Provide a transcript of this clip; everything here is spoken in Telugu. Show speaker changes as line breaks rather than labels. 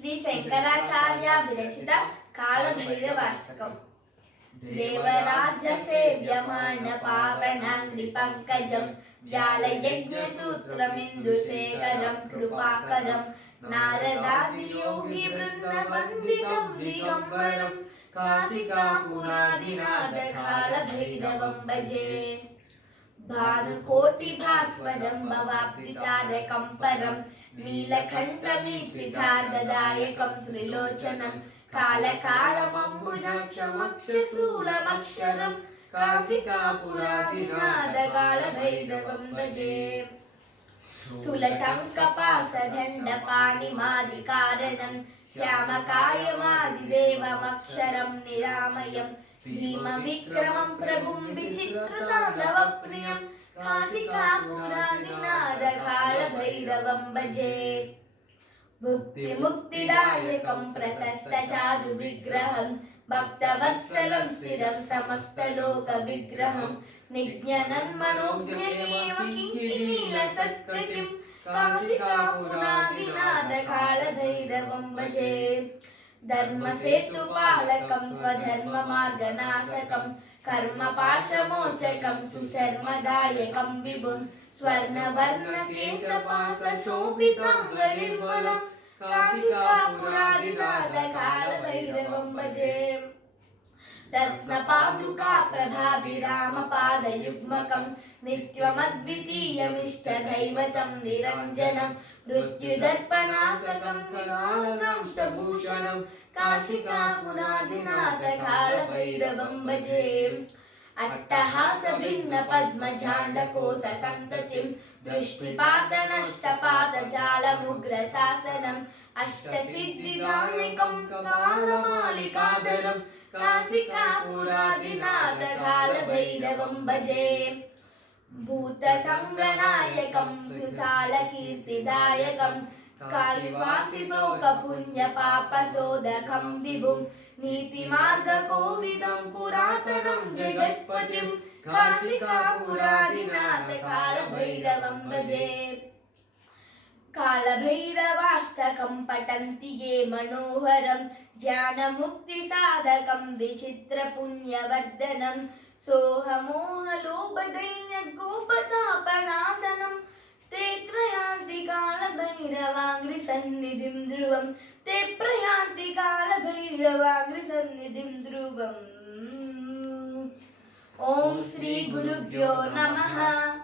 శ్రీ శంకరాచార్య విరచిత కాళభైరవాష్టకం దేవరాజ సేవ్యమాన పావనాంగ్రి పంకజం వ్యాలయజ్ఞ సూత్రమిందు శేఖరం కృపాకరం నారదాది యోగి బృంద వందితం దిగంబరం కాశికా కాశికాపురాదినాథ కాళభైరవం భజే. భానుకోటిభాస్వరం భాస్వరం పరం నీలకంఠమీక్షితార్థదాయకం త్రిలోచనం కాళకాళమంబుజాక్షమక్షశూలమక్షరం కాశికాపురాదినాథ భజే సులటంకపాసదండపాణిమాదికారణం శ్యామకాయమాదిదేవమక్షరం నిరామయం భీమ విక్రమం ప్రభుం విచిత్రతాండవ ప్రియం కాశికాపురాదినాథ కాళభైరవం భజే ముక్తి ముక్తిదాయకం ప్రశస్త చారు విగ్రహం భక్తవత్సలం స్థిరం సమస్త లోక విగ్రహం నిజ్ఞనం మనోజ్ఞయేవ కింకినీల సత్కటిం కాశికాపురాదినాథ కాళభైరవం భజే धर्मसेतुपालकं त्वधर्ममार्गनाशकं कर्मपाशमोचकं सुशर्मदायकं विभुं स्वर्णवर्णकेशपाशोभिताङ्गनिर्मलं काशिकापुरादिनाथकालभैरवं भजे। रत्नपादुका प्रभाभिरामपादयुग्मकं नित्यमद्वितीयमिष्टदैवतं निरञ्जनं मृत्युदर्पणाशकं కాళభైరవం భజే అట్టహాస భిన్న పద్మజాండకోశ సంతతిం. దృష్టిపాతనష్టపాత జాలముగ్ర శాసనం. అష్టసిద్ధిదాయకం కాళమాలికాదరం కాశికాపురాదినాథ కాళభైరవం భజే భూత సంగనాయకం సుశాల కీర్తిదాయకం కాళివాసిలోక పుణ్య పాప శోధకం విభుం నీతి మార్గ కోవిదం పురాతనం జగత్పతిం కాశికాపురాదినాథ కాళభైరవం భజే కాళభైరవాష్టకం നീരവാഗ്രി സന്നിധിം ധ്രുവം. തേ പ്രയാതി കാലഭൈരവാഗ്രി സന്നിധിം ധ്രുവം. ഓം ശ്രീ ഗുരുഭ്യോ നമഃ.